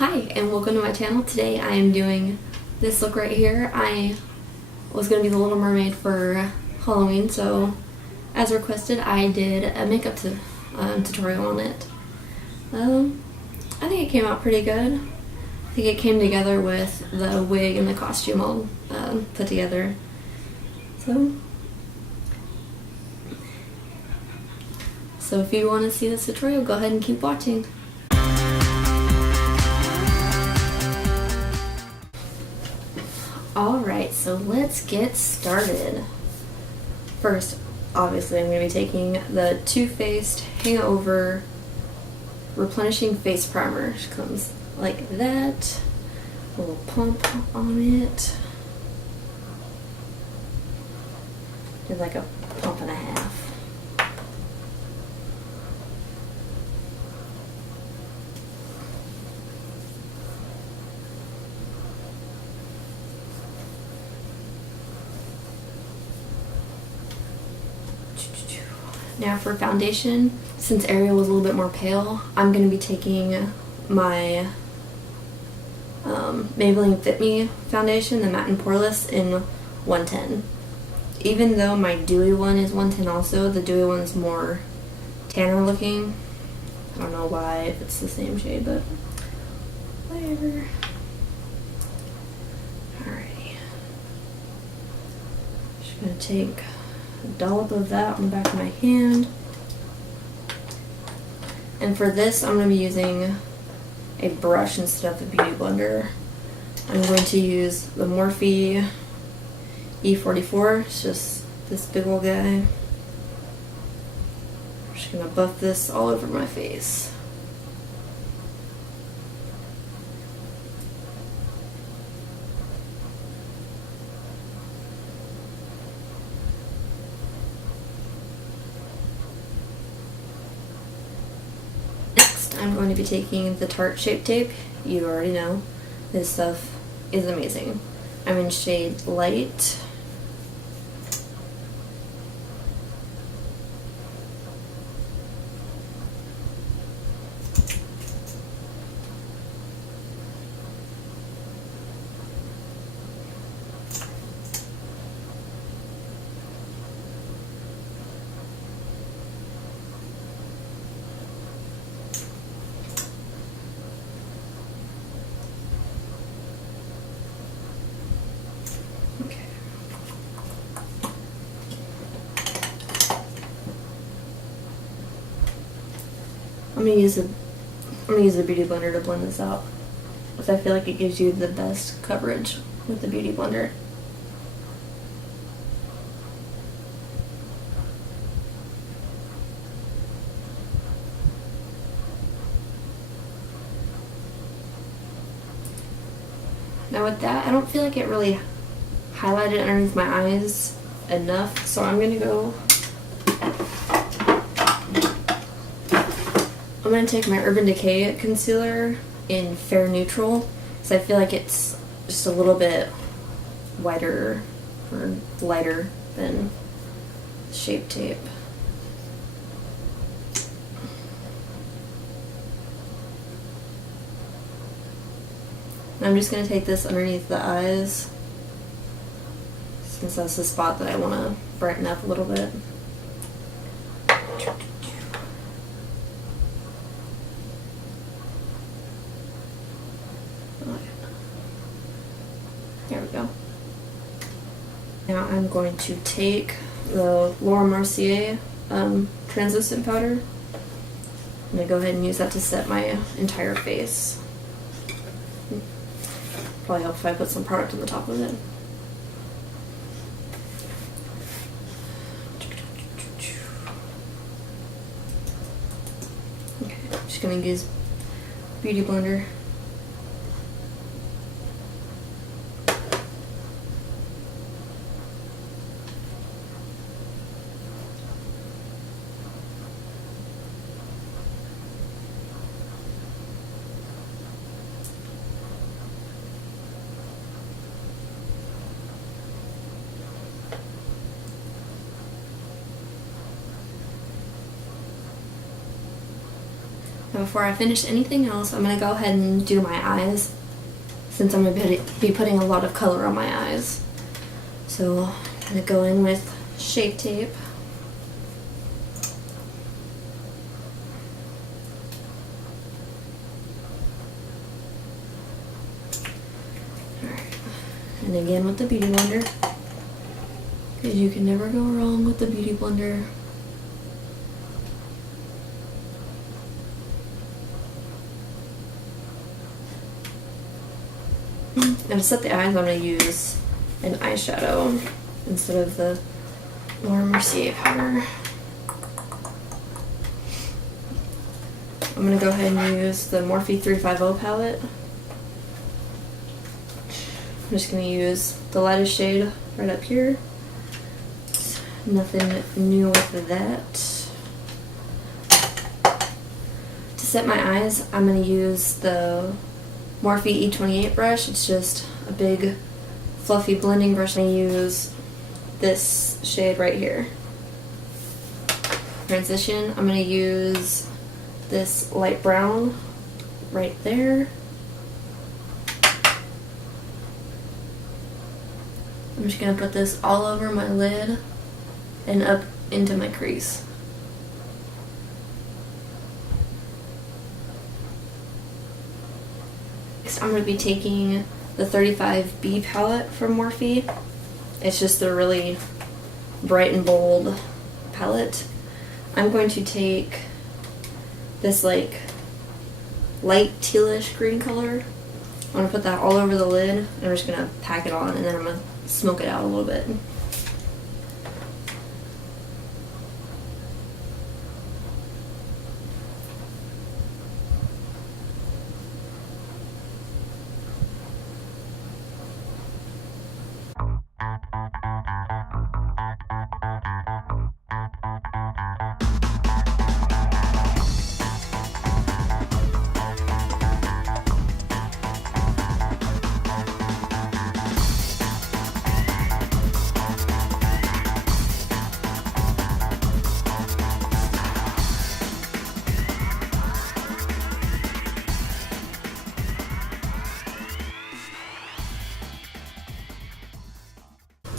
Hi and welcome to my channel. Today I am doing this look right here. I was going to be the Little Mermaid for Halloween, so as requested I did a makeup tutorial on it. I think it came out pretty good. I think it came together with the wig and the costume all put together. So if you want to see this tutorial, go ahead and keep watching. Alright, so let's get started. First, obviously I'm going to be taking the Too Faced Hangover Replenishing Face Primer. Which comes like that. A little pump on it. Did like a pump and a half. Now for foundation, since Ariel was a little bit more pale, I'm going to be taking my Maybelline Fit Me foundation, the Matte and Poreless, in 110. Even though my dewy one is 110 also, the dewy one's more tanner looking. I don't know why, if it's the same shade, but whatever. Alrighty. Just going to take a dollop of that on the back of my hand. And for this, I'm going to be using a brush instead of the beauty blender. I'm going to use the Morphe E44. It's just this big old guy. I'm just going to buff this all over my face. I'm going to be taking the Tarte Shape Tape. You already know. This stuff is amazing. I'm in shade Light. I'm gonna use the beauty blender to blend this out, because I feel like it gives you the best coverage with the beauty blender. Now with that, I don't feel like it really highlighted underneath my eyes enough, so I'm gonna go. I'm going to take my Urban Decay Concealer in Fair Neutral, because I feel like it's just a little bit whiter or lighter than Shape Tape. And I'm just going to take this underneath the eyes, since that's the spot that I want to brighten up a little bit. There we go. Now I'm going to take the Mercier translucent powder. I'm going to go ahead and use that to set my entire face. Probably help if I put some product on the top of it. Okay, I'm just going to use Beauty Blender. before I finish anything else, I'm going to go ahead and do my eyes, since I'm going to be putting a lot of color on my eyes. So I'm going to go in with Shape Tape. Alright, and again with the Beauty Blender, because you can never go wrong with the Beauty Blender. And to set the eyes, I'm going to use an eyeshadow instead of the more Mercier powder. I'm going to go ahead and use the Morphe 350 palette. I'm just going to use the lightest shade right up here. Nothing new with that. To set my eyes, I'm going to use the Morphe E28 brush. It's just a big fluffy blending brush. I use this shade right here. Transition, I'm going to use this light brown right there. I'm just going to put this all over my lid and up into my crease. Next, I'm going to be taking the 35B palette from Morphe. It's just a really bright and bold palette. I'm going to take this like light tealish green color. I'm going to put that all over the lid, and I'm just going to pack it on, and then I'm going to smoke it out a little bit.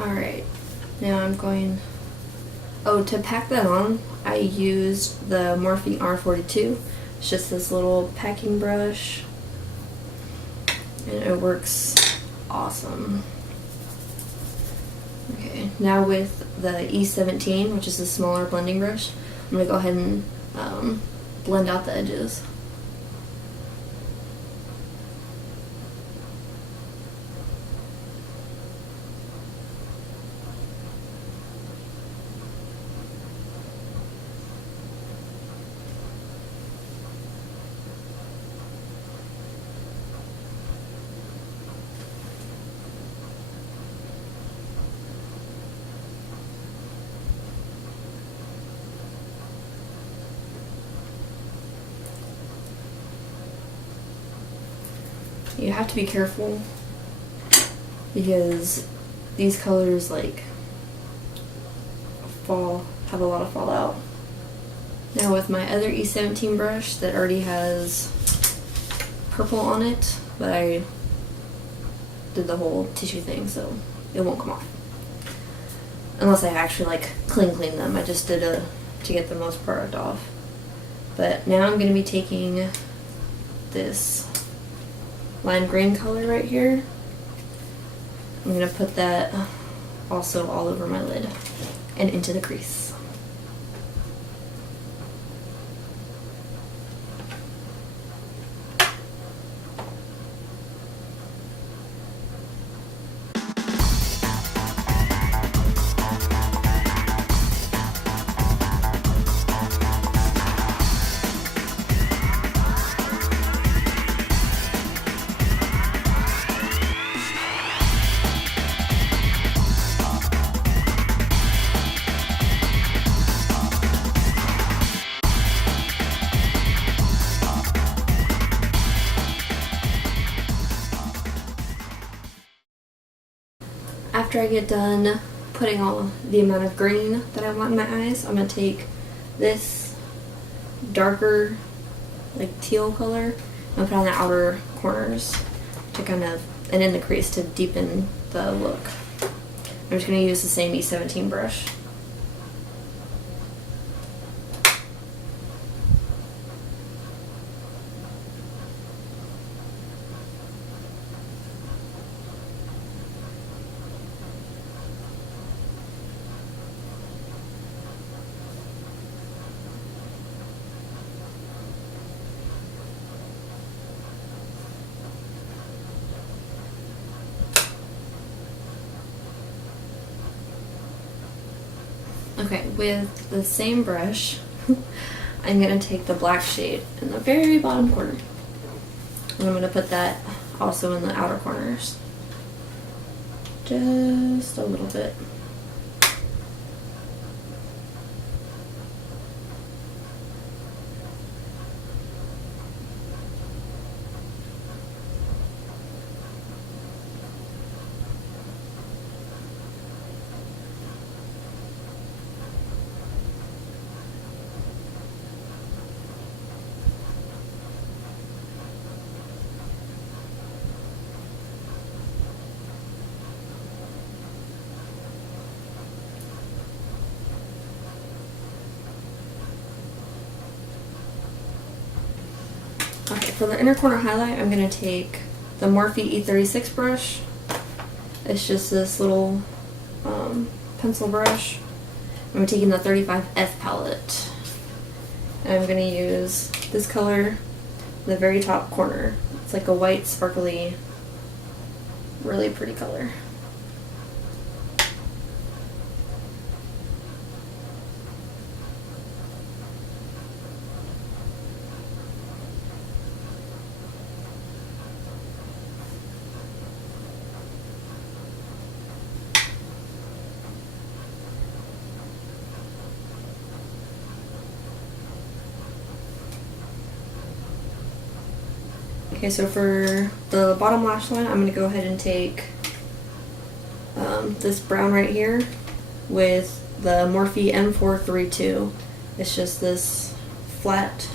Alright, now I'm going, to pack that on, I used the Morphe R42. It's just this little packing brush, and it works awesome. Okay, now with the E17, which is the smaller blending brush, I'm going to go ahead and blend out the edges. You have to be careful because these colors like have a lot of fallout. Now with my other E17 brush that already has purple on it, but I did the whole tissue thing, so it won't come off. Unless I actually like clean them. I just did it to get the most product off. But now I'm going to be taking this lime green color right here. I'm going to put that also all over my lid and into the crease. After I get done putting all the amount of green that I want in my eyes, I'm going to take this darker like teal color. I'm gonna put on the outer corners to kind of, and in the crease to deepen the look. I'm just gonna use the same E17 brush. Okay, with the same brush, I'm going to take the black shade in the very bottom corner. And I'm going to put that also in the outer corners. Just a little bit. Okay, for the inner corner highlight, I'm going to take the Morphe E36 brush. It's just this little pencil brush. I'm taking the 35F palette. And I'm going to use this color in the very top corner. It's like a white, sparkly, really pretty color. Okay, so for the bottom lash line, I'm going to go ahead and take this brown right here with the Morphe M432. It's just this flat,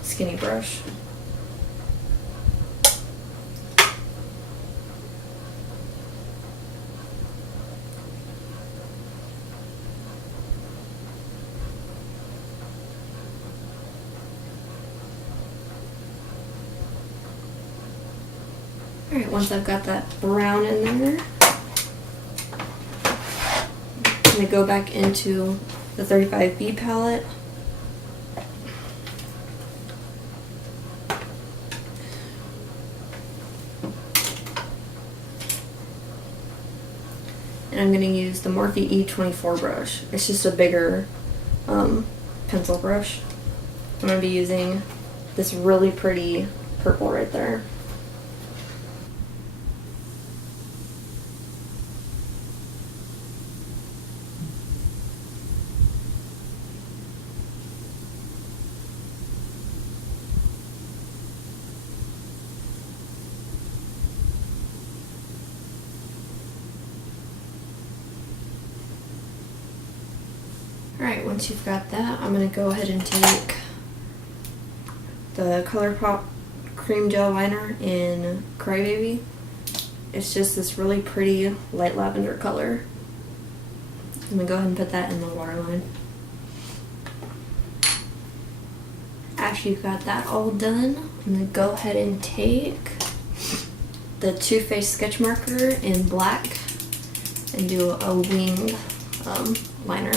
skinny brush. Alright, once I've got that brown in there, I'm going to go back into the 35B palette. And I'm going to use the Morphe E24 brush. It's just a bigger pencil brush. I'm going to be using this really pretty purple right there. Alright, once you've got that, I'm going to go ahead and take the Colourpop Creme Gel Liner in Crybaby. It's just this really pretty light lavender color. I'm going to go ahead and put that in the waterline. After you've got that all done, I'm going to go ahead and take the Too Faced sketch marker in black and do a wing liner.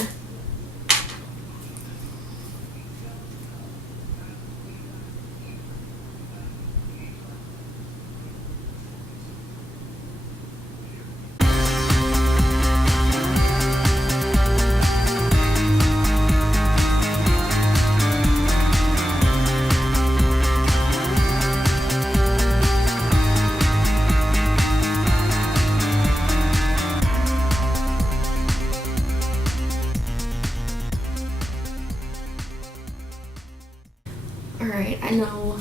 Alright, I know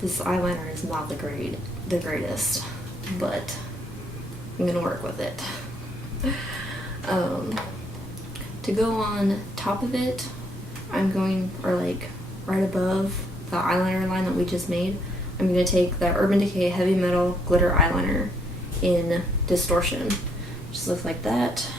this eyeliner is not the greatest, but I'm gonna work with it. To go on top of it, I'm going, or like right above the eyeliner line that we just made, I'm going to take the Urban Decay Heavy Metal Glitter Eyeliner in Distortion. Just looks like that.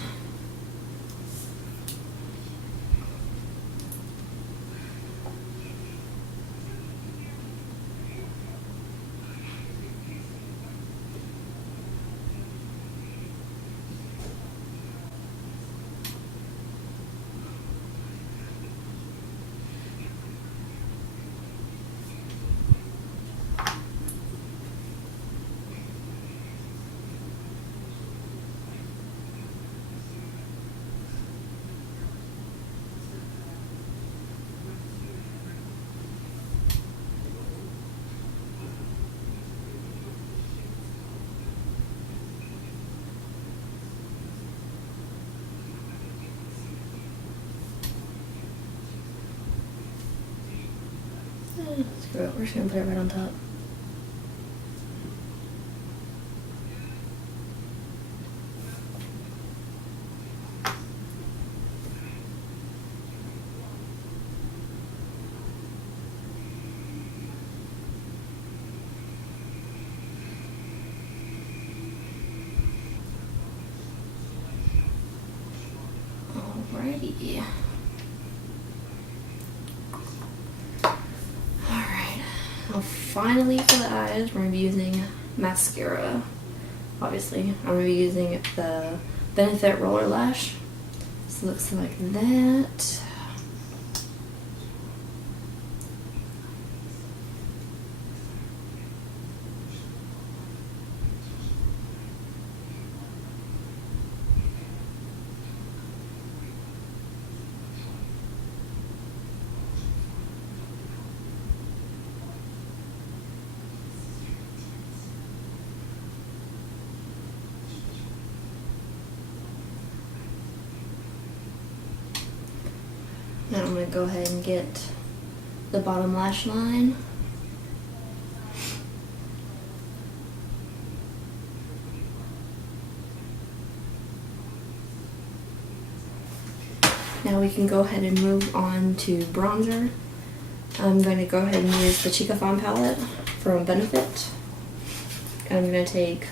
Screw it, we're just gonna put it right on top. Alrighty. Finally, for the eyes, we're going to be using mascara. Obviously, I'm going to be using the Benefit Roller Lash. This looks like that. Now I'm going to go ahead and get the bottom lash line. Now we can go ahead and move on to bronzer. I'm going to go ahead and use the Cheekathon Palette from Benefit. And I'm going to take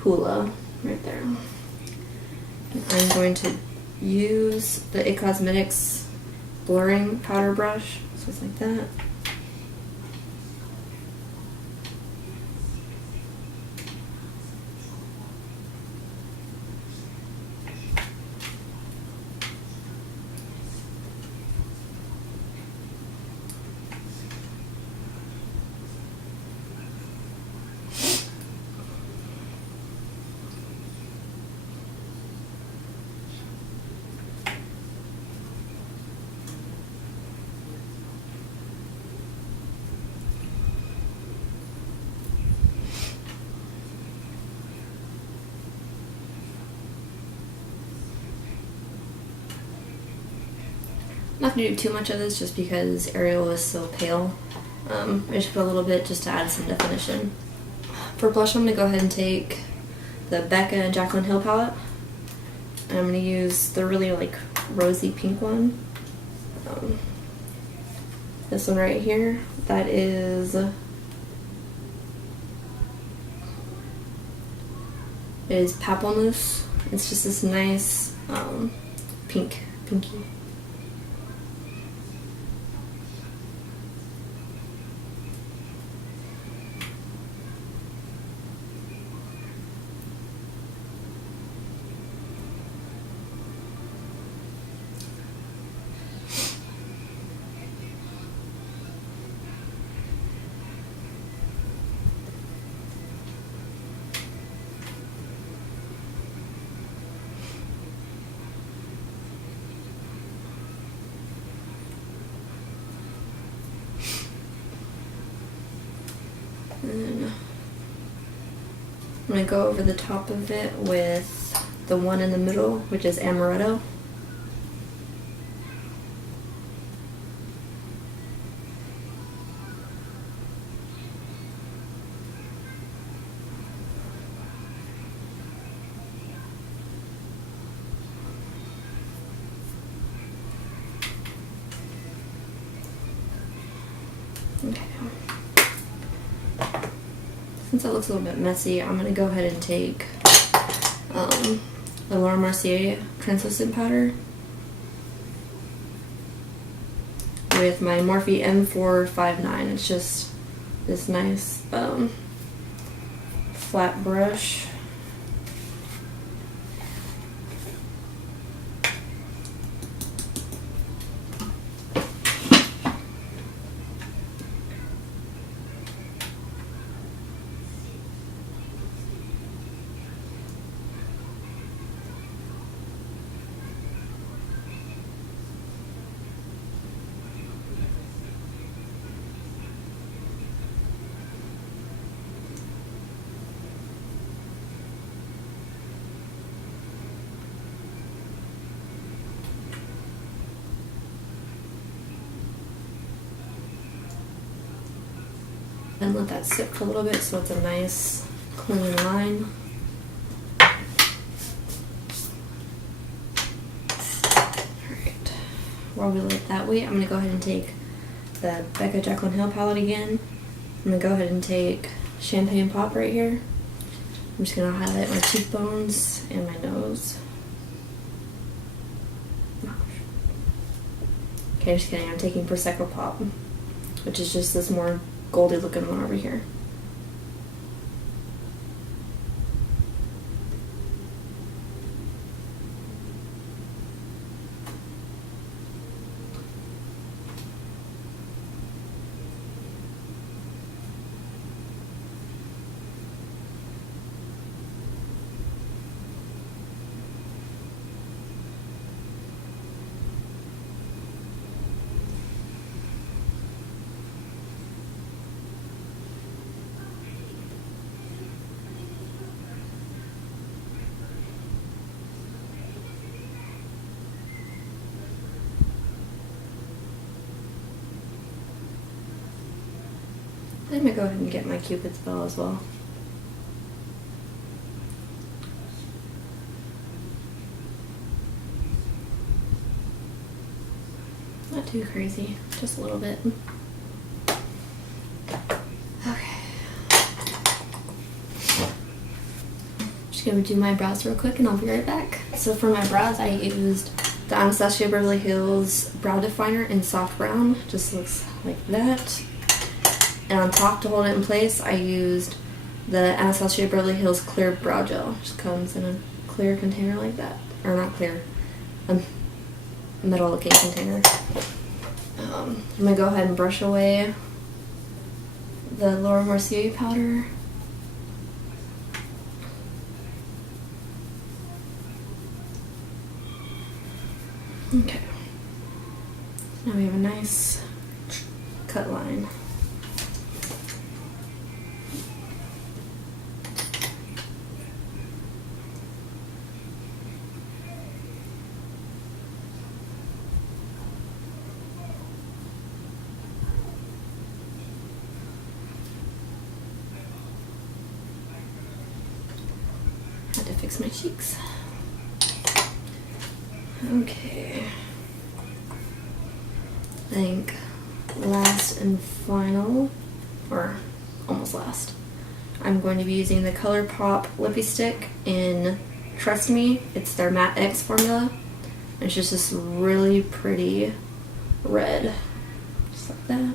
Hoola right there. And I'm going to use the It Cosmetics blurring powder brush, just like that. I'm not going to do too much of this just because Ariel is so pale. I just put a little bit just to add some definition. For blush, I'm going to go ahead and take the Becca and Jaclyn Hill Palette. And I'm going to use the really like rosy pink one. This one right here, that is pamplemousse. It's just this nice pinky. And I'm going to go over the top of it with the one in the middle, which is amaretto. since it looks a little bit messy, I'm going to go ahead and take the Mercier translucent powder with my Morphe M459. It's just this nice flat brush. And let that sit for a little bit so it's a nice clean line. Alright, while we let that wait, I'm going to go ahead and take the Becca Jaclyn Hill Palette again. I'm going to go ahead and take Champagne Pop right here. I'm just going to highlight my cheekbones and my nose. Okay, just kidding, I'm taking Prosecco Pop, which is just this more goldy looking one over here. I'm going to go ahead and get my Cupid's bow as well. Not too crazy, just a little bit. Okay. Just going to do my brows real quick and I'll be right back. So for my brows, I used the Anastasia Beverly Hills Brow Definer in soft brown. Just looks like that. And on top to hold it in place, I used the Anastasia Beverly Hills Clear Brow Gel. Just comes in a clear container like that. Or not clear, a metal looking container. I'm going to go ahead and brush away the Mercier powder. Okay. So now we have a nice cut line. Had to fix my cheeks. Okay. I think last and final, or almost last, I'm going to be using the Colourpop Lippie Stick in Trust Me. It's their Matte X formula. And it's just this really pretty red. Just like that.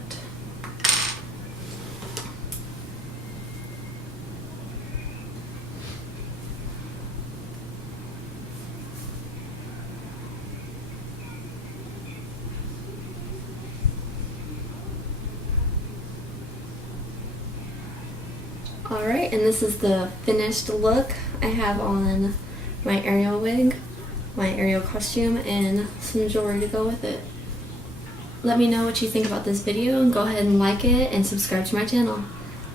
Alright, and this is the finished look. I have on my Ariel wig, my Ariel costume, and some jewelry to go with it. Let me know what you think about this video, and go ahead and like it and subscribe to my channel.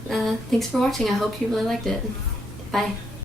Thanks for watching. I hope you really liked it. Bye.